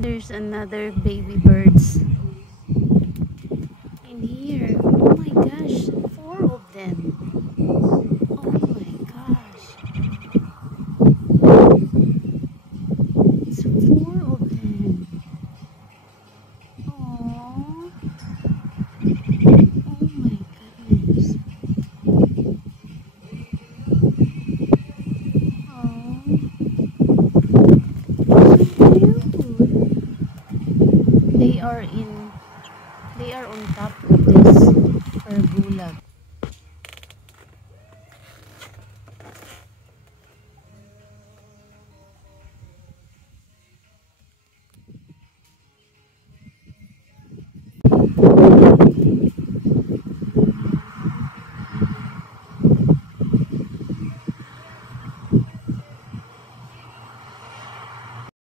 There's another baby birds in here. Oh my gosh, 4 of them. Oh my gosh. It's 4 of them. Aww. Oh my goodness. Aww. So cute. They are in